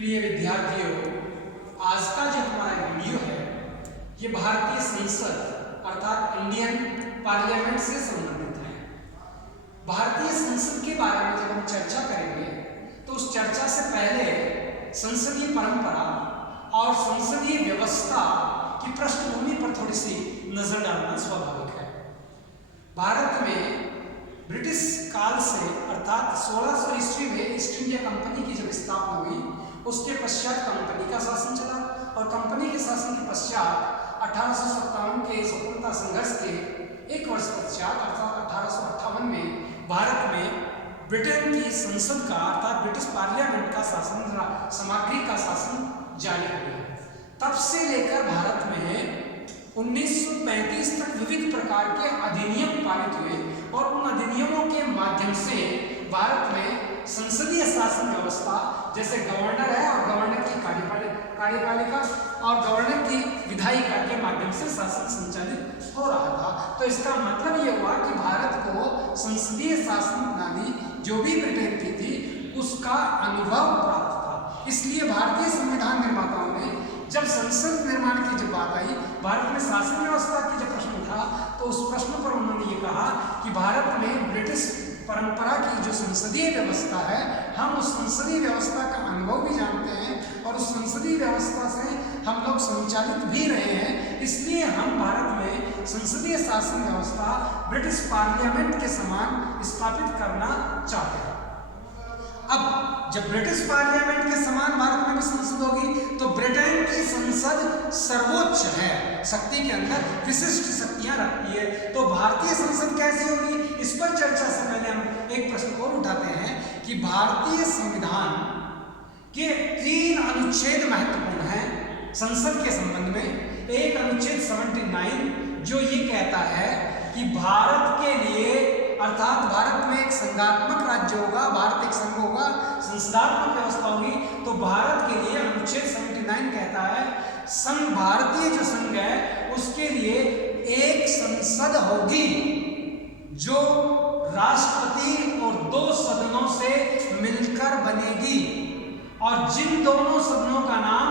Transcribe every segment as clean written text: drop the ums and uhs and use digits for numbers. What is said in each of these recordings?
प्रिय विद्यार्थियों, आज का जो हमारा वीडियो है ये भारतीय संसद अर्थात इंडियन पार्लियामेंट से संबंधित है। भारतीय संसद के बारे में जब हम चर्चा करेंगे तो उस चर्चा से पहले संसदीय परंपरा और संसदीय व्यवस्था की पृष्ठभूमि पर थोड़ी सी नजर डालना स्वाभाविक है। भारत में ब्रिटिश काल से अर्थात 1600 ईस्वी में ईस्ट इंडिया कंपनी की जब स्थापना हुई उसके पश्चात कंपनी का शासन चला और कंपनी के शासन के पश्चात 1857 के स्वतंत्रता संघर्ष के एक वर्ष पश्चात अर्थात 1858 में भारत में ब्रिटेन की संसद का अर्थात ब्रिटिश पार्लियामेंट का शासन सामग्री का शासन जारी हो गया। तब से लेकर भारत में 1935 तक विविध प्रकार के अधिनियम पारित हुए और उन अधिनियमों के माध्यम से भारत में संसदीय शासन व्यवस्था जैसे गवर्नर है और गवर्नर की कार्यपालिका और गवर्नर की विधायिका के माध्यम से शासन संचालित हो रहा था। तो इसका मतलब ये हुआ कि भारत को संसदीय शासन प्रणाली जो भी ब्रिटेन की थी उसका अनुभव प्राप्त था। इसलिए भारतीय संविधान निर्माताओं ने जब संसद निर्माण की जब बात आई, भारत में शासन व्यवस्था की जब प्रश्न था तो उस प्रश्न पर उन्होंने ये कहा कि भारत में ब्रिटिश परंपरा की जो संसदीय व्यवस्था है हम उस संसदीय व्यवस्था का अनुभव भी जानते हैं और उस संसदीय व्यवस्था से हम लोग संचालित भी रहे हैं। इसलिए हम भारत में संसदीय शासन व्यवस्था ब्रिटिश पार्लियामेंट के समान स्थापित करना चाहते हैं। अब जब ब्रिटिश पार्लियामेंट के समान भारत में भी संसद होगी तो ब्रिटेन की संसद सर्वोच्च है, शक्ति के अंदर विशिष्ट शक्तियां रखती है। तो भारतीय संसद कैसी होगी इस पर चर्चा से पहले हम एक प्रश्न और उठाते हैं कि भारतीय संविधान के 3 अनुच्छेद महत्वपूर्ण हैं संसद के संबंध में। एक अनुच्छेद 79 जो ये कहता है कि भारत के लिए अर्थात भारत में एक संघात्मक राज्य होगा, भारत एक संघ होगा, संसदात्मक व्यवस्था होगी। तो भारत के लिए अनुच्छेद 79 कहता है संघ भारतीय जो संघ है उसके लिए एक संसद होगी जो राष्ट्रपति और 2 सदनों से मिलकर बनेगी और जिन दोनों सदनों का नाम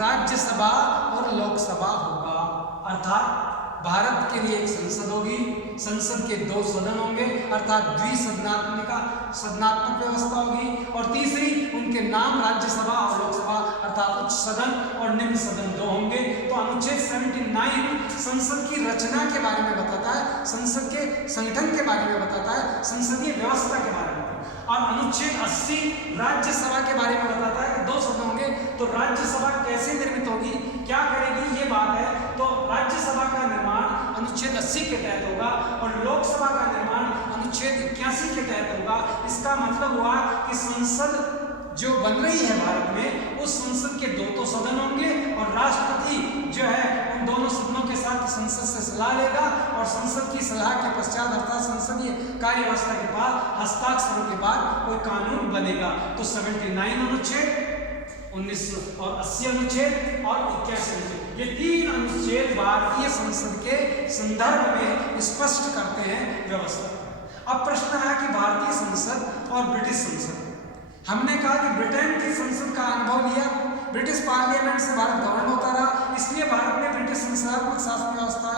राज्यसभा और लोकसभा होगा। अर्थात भारत के लिए एक संसद होगी, संसद के 2 सदन होंगे अर्थात सदनात्मक व्यवस्था होगी और तीसरी उनके नाम राज्यसभा और लोकसभा अर्थात उच्च सदन और निम्न सदन 2 होंगे। तो अनुच्छेद 79 संसद की रचना के बारे में बताता है, संसद के संगठन के बारे में बताता है, संसदीय व्यवस्था के बारे में और अनुच्छेद 80 राज्यसभा के बारे में बताता है कि 2 सदन होंगे। तो राज्यसभा कैसे निर्मित होगी, क्या करेगी, ये बात है। तो राज्यसभा का निर्माण अनुच्छेद 80 के तहत होगा और लोकसभा का निर्माण अनुच्छेद 81 के तहत होगा। इसका मतलब हुआ कि संसद जो बन रही है भारत में उस संसद के 2 सदन होंगे और राष्ट्रपति जो है उन दोनों सदनों के साथ संसद से सलाह लेगा और संसद की सलाह के पश्चात अर्थात संसदीय कार्य व्यवस्था के बाद हस्ताक्षरों के बाद कोई कानून बनेगा। तो 79 अनुच्छेद 1980 अनुच्छेद और 81 अनुच्छेद, ये 3 अनुच्छेद भारतीय संसद के संदर्भ में स्पष्ट करते हैं व्यवस्था। अब प्रश्न आया कि भारतीय संसद और ब्रिटिश संसद, हमने कहा कि ब्रिटेन की संसद का अनुभव लिया, ब्रिटिश पार्लियामेंट से भारत गवर्न होता रहा, इसलिए भारत ने ब्रिटिश संसदात्मक शासन व्यवस्था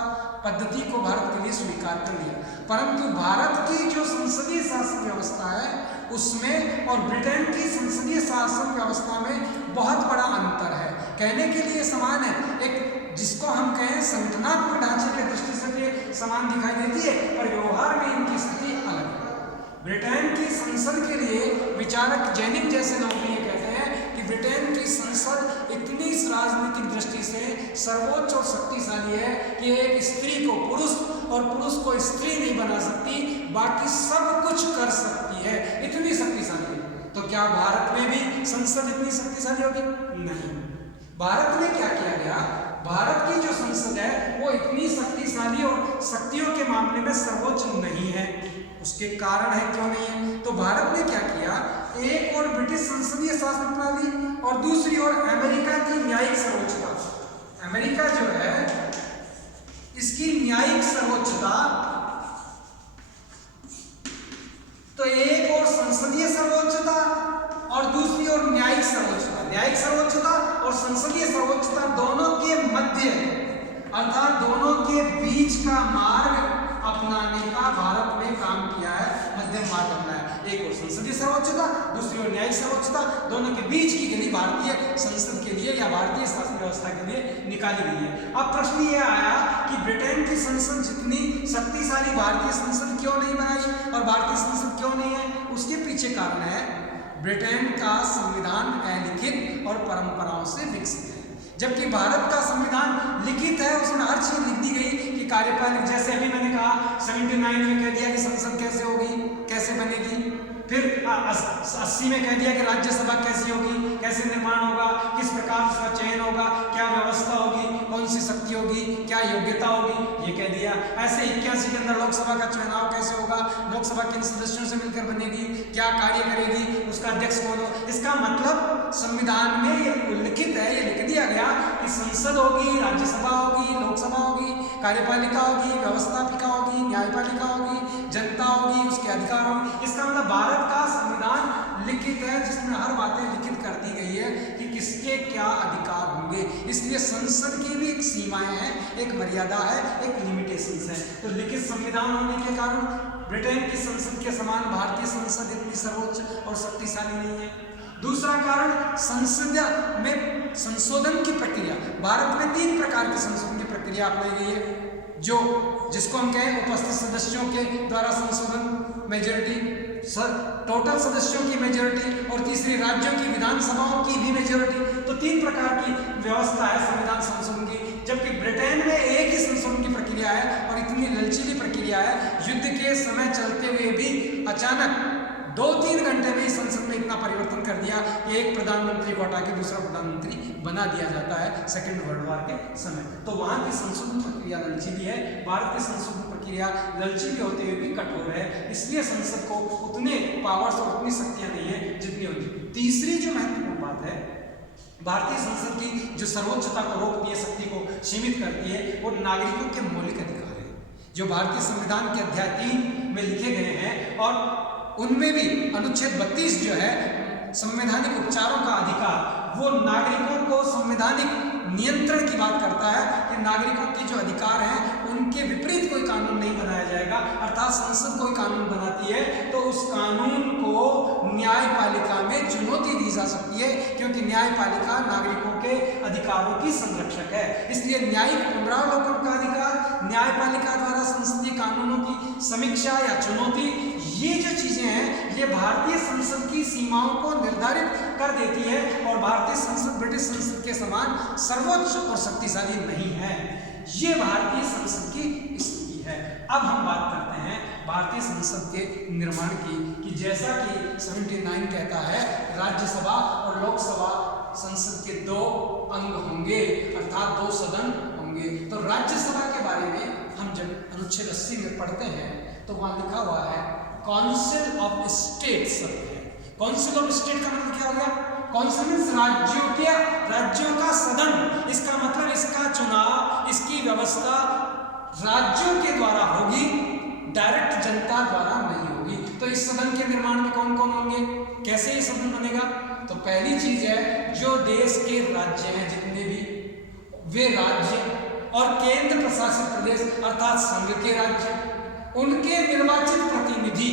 पद्धति को भारत के लिए स्वीकार कर लिया। परंतु भारत की जो संसदीय शासन व्यवस्था है उसमें और ब्रिटेन की संसदीय शासन व्यवस्था में बहुत बड़ा अंतर है। कहने के लिए समान है, एक जिसको हम कहें संगठनात्मक ढांचे की दृष्टि से समान दिखाई देती है पर व्यवहार में इनकी स्थिति अलग है। ब्रिटेन की संसद के लिए विचारक जैनिक जैसे लोग ये कहते हैं कि ब्रिटेन की संसद इतनी राजनीतिक दृष्टि से सर्वोच्च और शक्तिशाली है कि एक स्त्री को पुरुष और पुरुष को स्त्री नहीं बना सकती, बाकी सब कुछ कर सकती है, इतनी शक्तिशाली है। तो क्या भारत में भी संसद इतनी शक्तिशाली होगी? नहीं। भारत में क्या किया गया, भारत की जो संसद है वो इतनी शक्तिशाली और शक्तियों के मामले में सर्वोच्च नहीं है। उसके कारण है क्यों नहीं है, तो भारत ने क्या किया, एक और ब्रिटिश संसदीय शासन प्रणाली और दूसरी ओर अमेरिका की न्यायिक सर्वोच्चता। अमेरिका जो है इसकी न्यायिक सर्वोच्चता, तो एक और संसदीय सर्वोच्चता और दूसरी ओर न्यायिक सर्वोच्चता। न्यायिक मध्य अर्थात दोनों के बीच का मार्ग अपनाने का भारत में काम किया है, मध्यम मार्ग अपनाया। एक और संसदीय सर्वोच्चता, दूसरी ओर न्यायिक सर्वोच्चता, दोनों के बीच की गली भारतीय संसद के लिए या भारतीय शासन व्यवस्था के लिए निकाली गई है। अब प्रश्न ये आया कि ब्रिटेन की संसद जितनी शक्तिशाली भारतीय संसद क्यों नहीं बनाई और भारतीय संसद क्यों नहीं है? उसके पीछे कारण है ब्रिटेन का संविधान अलिखित और परंपराओं से विकसित है, जबकि भारत का संविधान लिखित है, उसमें हर चीज लिख दी गई कि कार्यपालिका, जैसे अभी मैंने कहा 79 में कह दिया कि संसद कैसे होगी, कैसे बनेगी, फिर 80 में कह दिया कि राज्यसभा कैसी होगी, कैसे निर्माण होगा, किस प्रकार उसका चयन होगा, क्या व्यवस्था होगी, कौन सी शक्ति होगी, क्या योग्यता होगी, ये कह दिया। ऐसे 81 के अंदर लोकसभा का चुनाव कैसे होगा, लोकसभा किन सदस्यों से मिलकर बनेगी, क्या कार्य करेगी, उसका अध्यक्ष कौन हो। इसका मतलब संविधान में ये उल्लिखित है, ये लिख दिया गया कि संसद होगी, राज्यसभा होगी, लोकसभा होगी, कार्यपालिका होगी, व्यवस्थापिका होगी, न्यायपालिका होगी, जनता होगी, उसके अधिकार होंगे। इसका मतलब भारत का संविधान लिखित है, जिसमें हर बातें लिखित कर दी गई है कि किसके क्या अधिकार होंगे। इसलिए संसद की भी एक सीमाएं हैं, एक मर्यादा है, एक लिमिटेशंस है। तो लिखित संविधान होने के कारण ब्रिटेन की संसद के समान भारतीय संसद इतनी सर्वोच्च और शक्तिशाली नहीं है। दूसरा कारण, संसद में संशोधन की प्रक्रिया। भारत में 3 प्रकार की संशोधन की प्रक्रिया अपनाई गई है, जिसको हम कहें उपस्थित सदस्यों के द्वारा संशोधन, मेजोरिटी, टोटल सदस्यों की मेजोरिटी, और तीसरी राज्यों की विधानसभाओं की भी मेजोरिटी। तो 3 प्रकार की व्यवस्था है संविधान संशोधन की, जबकि ब्रिटेन में एक ही संशोधन की प्रक्रिया है और इतनी लचीली प्रक्रिया है, युद्ध के समय चलते हुए भी अचानक 2-3 घंटे में ही संसद में इतना परिवर्तन कर दिया कि एक प्रधानमंत्री को हटा के दूसरा प्रधानमंत्री बना दिया जाता है सेकेंड वर्ल्ड वॉर के समय। तो वहां की संशोधन प्रक्रिया लचीली है, भारत की संशोधन प्रक्रिया लचीली होते हुए भी कठोर है, इसलिए संसद को उतने पावर्स और उतनी शक्तियां नहीं है जितनी होती। तीसरी जो महत्वपूर्ण बात है, भारतीय संसद की जो सर्वोच्चता को रोकती है, शक्ति को सीमित करती है, वो नागरिकों के मौलिक अधिकार है, जो भारतीय संविधान के अध्याय 3 में लिखे गए हैं। और उनमें भी अनुच्छेद 32 जो है संवैधानिक उपचारों का अधिकार, वो नागरिकों को संवैधानिक नियंत्रण की बात करता है कि नागरिकों के जो अधिकार हैं उनके विपरीत कोई कानून नहीं बनाया जाएगा। अर्थात संसद कोई कानून बनाती है तो उस कानून को न्यायपालिका में चुनौती दी जा सकती है, क्योंकि न्यायपालिका नागरिकों के अधिकारों की संरक्षक है। इसलिए न्यायिक पुनरावलोकन का अधिकार, न्यायपालिका द्वारा संसदीय कानूनों की समीक्षा या चुनौती, ये जो चीजें हैं ये भारतीय संसद की सीमाओं को निर्धारित कर देती है। और भारतीय संसद ब्रिटिश संसद के समान सर्वोच्च और शक्तिशाली नहीं है, ये भारतीय संसद की स्थिति है। अब हम बात करते हैं भारतीय संसद के निर्माण की, कि जैसा कि 79 कहता है राज्यसभा और लोकसभा संसद के 2 अंग होंगे, अर्थात 2 सदन होंगे। तो राज्यसभा के बारे में हम जब अनुच्छेद 80 में पढ़ते हैं तो वहां लिखा हुआ है council of states. Council of state का मतलब क्या हो गया? काउंसिल मींस राज्यों का सदन। इसका मतलब इसका चुनाव, इसकी व्यवस्था राज्यों के द्वारा होगी, डायरेक्ट जनता द्वारा नहीं होगी। तो इस सदन के निर्माण में कौन कौन होंगे, कैसे ये सदन बनेगा? तो पहली चीज है, जो देश के राज्य हैं जितने भी, वे राज्य और केंद्र प्रशासित प्रदेश अर्थात संघ के राज्य, उनके निर्वाचित प्रतिनिधि,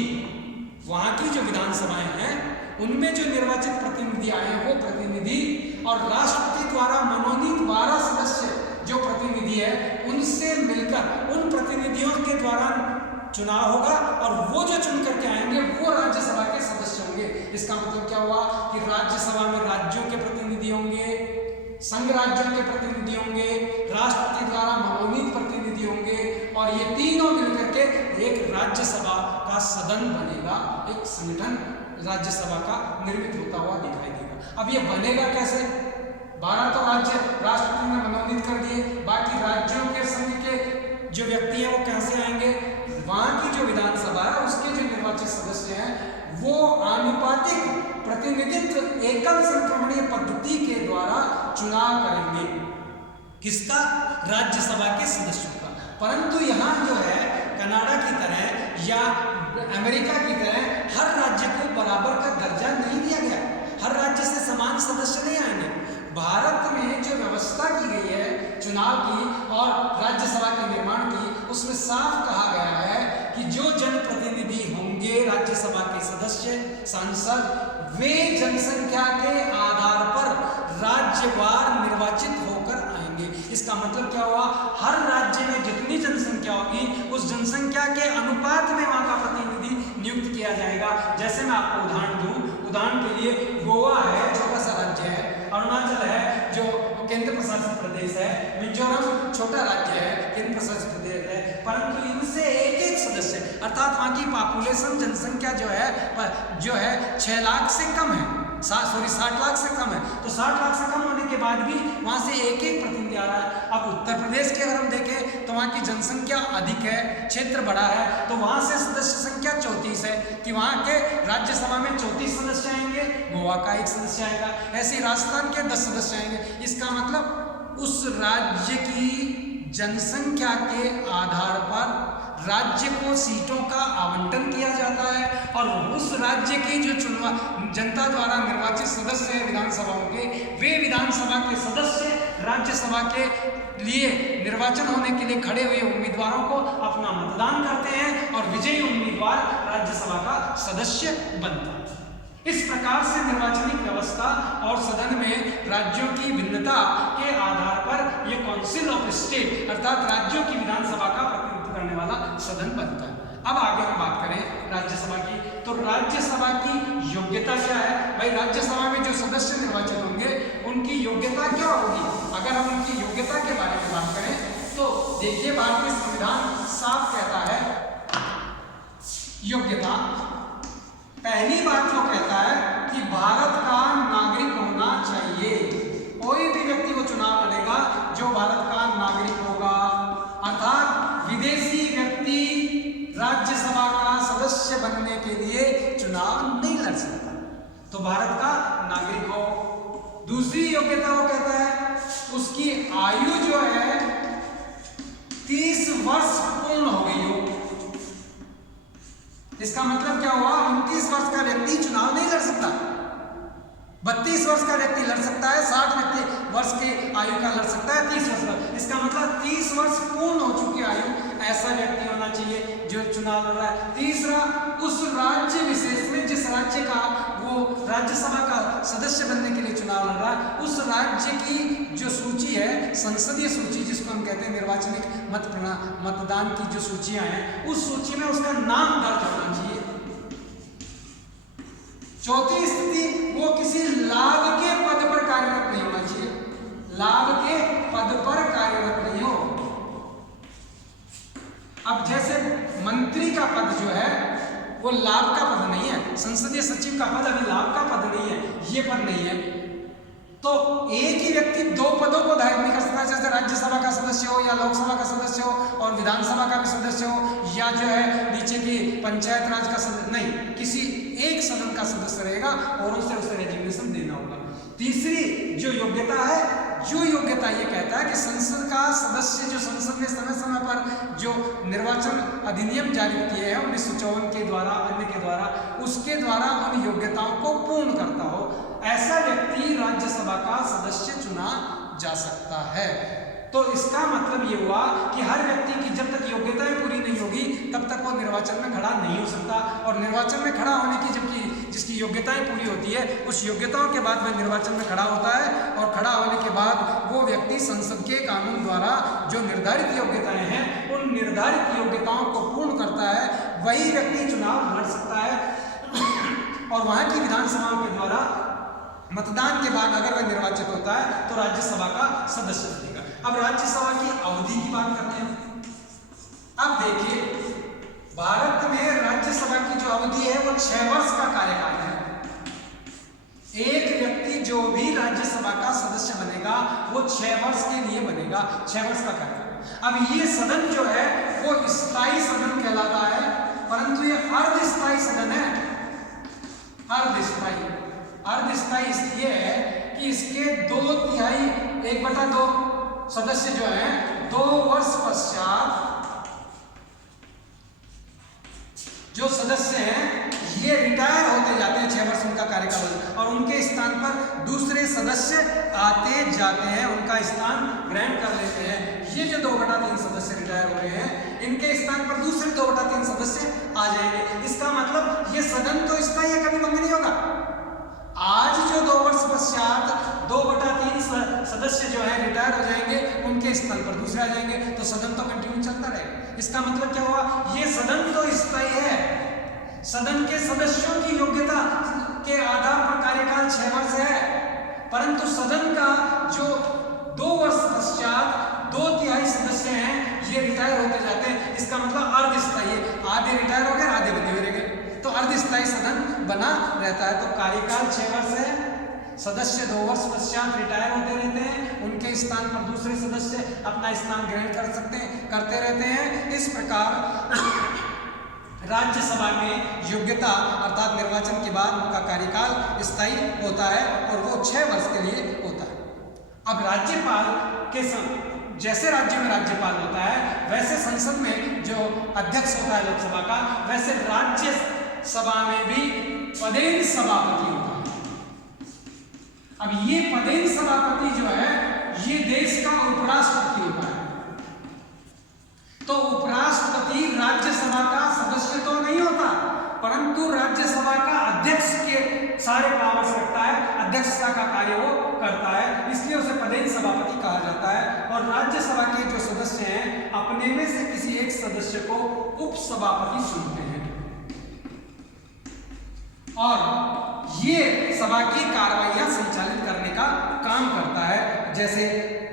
वहां की जो विधानसभाएं हैं उनमें जो निर्वाचित प्रतिनिधि आए हैं वो प्रतिनिधि, और राष्ट्रपति द्वारा मनोनीत 12 सदस्य जो प्रतिनिधि है उनसे मिलकर उन प्रतिनिधियों के द्वारा चुनाव होगा, और वो जो चुन करके आएंगे वो राज्यसभा के सदस्य होंगे। इसका मतलब क्या हुआ कि राज्यसभा में राज्यों के प्रतिनिधि होंगे, संघ राज्यों के प्रतिनिधि होंगे, राष्ट्रपति द्वारा मनोनीत प्रतिनिधि होंगे, और ये तीनों मिलकर के एक राज्यसभा का सदन बनेगा, एक संगठन राज्यसभा का निर्मित होता हुआ दिखाई देगा। अब ये बनेगा कैसे? 12 तो राज्य राष्ट्रपति ने मनोनीत कर दिए, बाकी राज्यों के संघ के जो व्यक्ति हैं वो कैसे आएंगे? वहां की जो विधानसभा है उसके जो निर्वाचित सदस्य हैं वो आनुपातिक प्रतिनिधित्व एकल संक्रमणीय पद्धति के द्वारा चुनाव करेंगे। किसका? राज्यसभा के सदस्यों का। परंतु यहाँ जो है कनाडा की तरह या अमेरिका की तरह हर राज्य को बराबर का दर्जा नहीं दिया गया, हर राज्य से समान सदस्य नहीं आएंगे। भारत में जो व्यवस्था की गई है चुनाव की और राज्यसभा के निर्माण की, उसमें साफ कहा गया है कि जो जनप्रतिनिधि होंगे राज्यसभा के सदस्य सांसद, वे जनसंख्या के आधार पर राज्यवार निर्वाचित होकर आएंगे। इसका मतलब क्या हुआ, हर राज्य में जितनी जनसंख्या होगी उस जनसंख्या के अनुपात में वहां का प्रतिनिधि नियुक्त किया जाएगा। जैसे मैं आपको उदाहरण दूं, उदाहरण के लिए गोवा है, छोटा सा राज्य है, अरुणाचल है जो केंद्र प्रशासित प्रदेश है, मिजोरम छोटा राज्य है, केंद्र प्रशासित प्रदेश है, परंतु इनसे एक एक सदस्य अर्थात वहां की पॉपुलेशन जनसंख्या जो है 6 लाख से कम है, 60 लाख से कम है। तो 60 लाख से कम होने के बाद भी वहां से एक एक प्रतिनिधि आ रहा है। अब उत्तर प्रदेश की अगर हम देखें तो वहां की जनसंख्या अधिक है, क्षेत्र बड़ा है, तो वहां से सदस्य संख्या 34 है कि वहां के राज्यसभा में 34 सदस्य आएंगे, गोवा का 1 सदस्य आएगा, ऐसे राजस्थान के 10 सदस्य आएंगे। इसका मतलब उस राज्य की जनसंख्या के आधार पर राज्य को सीटों का आवंटन किया जाता है और उस राज्य के जो जनता द्वारा निर्वाचित सदस्य हैं विधानसभाओं के, वे विधानसभा के सदस्य राज्यसभा के लिए निर्वाचन होने के लिए खड़े हुए उम्मीदवारों को अपना मतदान करते हैं और विजयी उम्मीदवार राज्यसभा का सदस्य बनता है। इस प्रकार से निर्वाचनिक व्यवस्था और सदन में राज्यों की भिन्नता के आधार पर यह काउंसिल ऑफ स्टेट अर्थात राज्यों की विधानसभा का प्रतिनिधित्व करने वाला सदन बनता है। अब आगे हम बात करें राज्यसभा की, तो राज्यसभा की योग्यता क्या है? भाई राज्यसभा में जो सदस्य निर्वाचित होंगे उनकी योग्यता क्या होगी? अगर हम उनकी योग्यता के बारे में बात करें तो देखिए भारतीय संविधान साफ कहता है योग्यता, पहली बात वो कहता है कि भारत का नागरिक होना चाहिए। कोई भी व्यक्ति वो चुनाव लड़ेगा जो भारत का नागरिक होगा, अर्थात विदेशी व्यक्ति राज्यसभा का सदस्य बनने के लिए चुनाव नहीं लड़ सकता, तो भारत का नागरिक हो। दूसरी योग्यता वो कहता है उसकी आयु जो है 30 वर्ष पूर्ण हो गई हो। इसका मतलब क्या हुआ, 29 वर्ष का व्यक्ति चुनाव नहीं लड़ सकता, 32 वर्ष का व्यक्ति लड़ सकता है, 60 वर्ष की आयु का लड़ सकता है, 30 वर्ष का। इसका मतलब 30 वर्ष पूर्ण हो चुकी आयु ऐसा व्यक्ति होना चाहिए जो चुनाव लड़ रहा है। तीसरा, उस राज्य विशेष में जिस राज्य का वो राज्यसभा का सदस्य बनने के लिए चुनाव लड़ रहा है, उस राज्य की जो सूची है, संसदीय सूची जिसको हम कहते हैं, निर्वाचनिक मतदान की जो सूचियां हैं, उस सूची में उसका नाम दर्ज होना चाहिए। चौथी स्थिति, वो किसी लाभ के पद पर कार्यरत नहीं होना चाहिए, लाभ के पद पर कार्यरत नहीं हो। अब जैसे मंत्री का पद जो है वो लाभ का पद नहीं है, संसदीय सचिव का पद अभी लाभ का पद नहीं है, ये पद नहीं है, तो एक ही व्यक्ति 2 पदों को धारित नहीं कर सकता, जैसे राज्यसभा का सदस्य हो या लोकसभा का सदस्य हो और विधानसभा का भी सदस्य हो या जो है नीचे की पंचायत राज का सदस्य, नहीं, किसी एक सदन का सदस्य रहेगा और उसे रेजिग्नेशन देना होगा। तीसरी जो योग्यता है, जो योग्यता ये कहता है कि संसद का सदस्य जो संसद ने समय समय पर जो निर्वाचन अधिनियम जारी किए हैं 1954 के द्वारा, अन्य के द्वारा, उसके द्वारा उन योग्यताओं को पूर्ण करता हो, ऐसा व्यक्ति राज्यसभा का सदस्य चुना जा सकता है। तो इसका मतलब ये हुआ कि हर व्यक्ति की जब तक योग्यताएं पूरी नहीं होगी तब तक वो निर्वाचन में खड़ा नहीं हो सकता, और निर्वाचन में खड़ा होने की जबकि जिसकी योग्यताएं पूरी होती है उस योग्यताओं के बाद वह निर्वाचन में खड़ा होता है, और खड़ा होने के बाद वो व्यक्ति संसद के कानून द्वारा जो निर्धारित योग्यताएं हैं उन निर्धारित योग्यताओं को पूर्ण करता है, वही व्यक्ति चुनाव लड़ सकता है। और वहां की विधानसभाओं के द्वारा मतदान के बाद अगर वह निर्वाचित होता है तो राज्यसभा का सदस्य बनेगा। अब राज्यसभा की अवधि की बात करते हैं। अब देखिए भारत में राज्यसभा की जो अवधि है वो 6 वर्ष का कार्यकाल है। एक व्यक्ति जो भी राज्यसभा का सदस्य बनेगा वो 6 वर्ष के लिए बनेगा, 6 वर्ष का कार्यकाल। अब ये सदन जो है वो स्थायी सदन कहलाता है, परंतु ये अर्धस्थायी सदन है। अर्धस्थायी इसलिए है कि इसके 2/3 1/2 सदस्य जो हैं 2 वर्ष पश्चात जो सदस्य हैं ये रिटायर होते जाते हैं, 6 वर्ष उनका कार्यकाल, और उनके स्थान पर दूसरे सदस्य सदस्य आते जाते हैं, उनका स्थान ग्रहण कर लेते हैं। ये जो 2/3 सदस्य रिटायर हो रहे हैं, इनके स्थान पर दूसरे 2/3 सदस्य आ जाएंगे। इसका मतलब ये सदन तो स्थायी है, कभी भंग नहीं होगा। आज जो 2 वर्ष पश्चात 2/3 सदस्य जो है रिटायर हो जाएंगे, उनके स्थान पर दूसरे आ जाएंगे, तो सदन तो कंटिन्यू चलता रहेगा। इसका मतलब क्या हुआ, ये सदन तो स्थायी है। सदन के सदस्यों की योग्यता के आधार पर कार्यकाल 6 वर्ष है, परंतु सदन का जो 2 वर्ष पश्चात 2/3 सदस्य हैं, ये रिटायर होते जाते हैं। इसका मतलब अर्धस्थायी है, आधे रिटायर हो गए, आधे बने हुए रह गए, तो अर्धस्थायी सदन बना रहता है। तो कार्यकाल 6 वर्ष है, सदस्य 2 वर्ष पश्चात रिटायर होते रहते हैं, उनके स्थान पर दूसरे सदस्य अपना स्थान ग्रहण करते रहते हैं। इस प्रकार राज्यसभा में योग्यता अर्थात निर्वाचन के बाद उनका कार्यकाल स्थायी होता है और वो 6 वर्ष के लिए होता है। अब राज्यपाल के जैसे राज्य में राज्यपाल होता है, वैसे संसद में जो अध्यक्ष होता है लोकसभा का, वैसे राज्यसभा में भी पदेन सभापति होता है। अब ये पदेन सभापति जो है, ये देश का उपराष्ट्रपति होता है। तो उपराष्ट्रपति राज्यसभा का सदस्य तो नहीं होता, परंतु राज्यसभा का अध्यक्ष के सारे पावर्स रखता है, अध्यक्षता का कार्य वो करता है, इसलिए उसे पदेन सभापति कहा जाता है। और राज्यसभा के जो सदस्य हैं, अपने में से किसी एक सदस्य को उपसभापति चुनते हैं और ये सभा की कार्रवाइयां संचालित करने का काम करता है। जैसे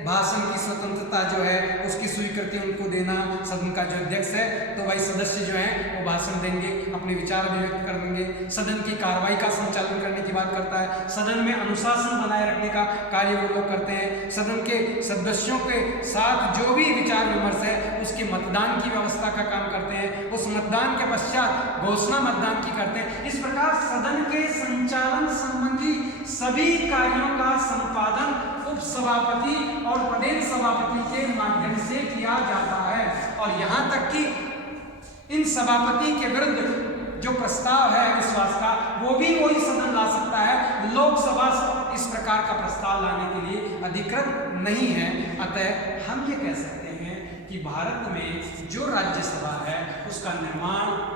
भाषण की स्वतंत्रता जो है, उसकी स्वीकृति उनको देना, सदन का जो अध्यक्ष है, तो वही सदस्य जो है वो भाषण देंगे, अपने विचार भी व्यक्त कर देंगे, सदन की कार्रवाई का संचालन करने की बात करता है, सदन में अनुशासन बनाए रखने का कार्य वो लोग करते हैं, सदन के सदस्यों के साथ जो भी विचार विमर्श है उसके मतदान की व्यवस्था का काम करते हैं, उस मतदान के पश्चात घोषणा मतदान की करते हैं। इस प्रकार सदन के संचालन संबंधी सभी कार्यों का संपादन उपसभापति और पदेन सभापति के माध्यम से किया जाता है। और यहाँ तक कि इन सभापति के विरुद्ध जो प्रस्ताव है विश्वास का, वो भी वही सदन ला सकता है। लोकसभा इस प्रकार का प्रस्ताव लाने के लिए अधिकृत नहीं है। अतः हम ये कह सकते हैं कि भारत में जो राज्यसभा है उसका निर्माण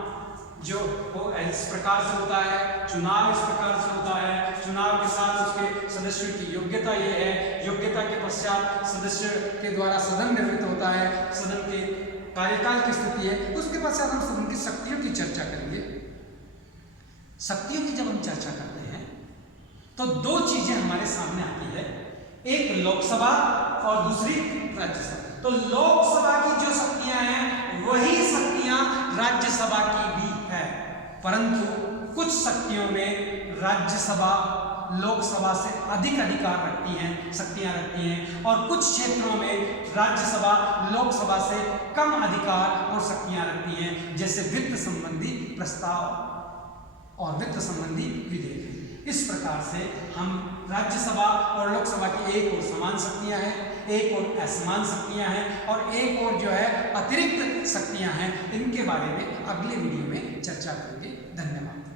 जो वो इस प्रकार से होता है, चुनाव इस प्रकार से होता है, चुनाव के साथ उसके सदस्यों की योग्यता ये है, योग्यता के पश्चात सदस्य के द्वारा सदन निर्मित होता है, सदन के कार्यकाल की स्थिति है, उसके पश्चात हम सदन की शक्तियों की चर्चा करेंगे। शक्तियों की जब हम चर्चा करते हैं तो 2 चीजें हमारे सामने आती है, एक लोकसभा और दूसरी राज्यसभा। तो लोकसभा की जो शक्तियां हैं वही शक्तियां राज्यसभा की भी है, परंतु कुछ शक्तियों में राज्यसभा लोकसभा से अधिक अधिकार रखती हैं, शक्तियां रखती हैं, और कुछ क्षेत्रों में राज्यसभा लोकसभा से कम अधिकार और शक्तियां रखती हैं, जैसे वित्त संबंधी प्रस्ताव और वित्त संबंधी विधेयक। इस प्रकार से हम राज्यसभा और लोकसभा की एक ओर समान शक्तियां हैं, एक और असमान शक्तियां हैं और एक और जो है अतिरिक्त शक्तियां हैं। इनके बारे में अगले वीडियो में चर्चा करेंगे। धन्यवाद।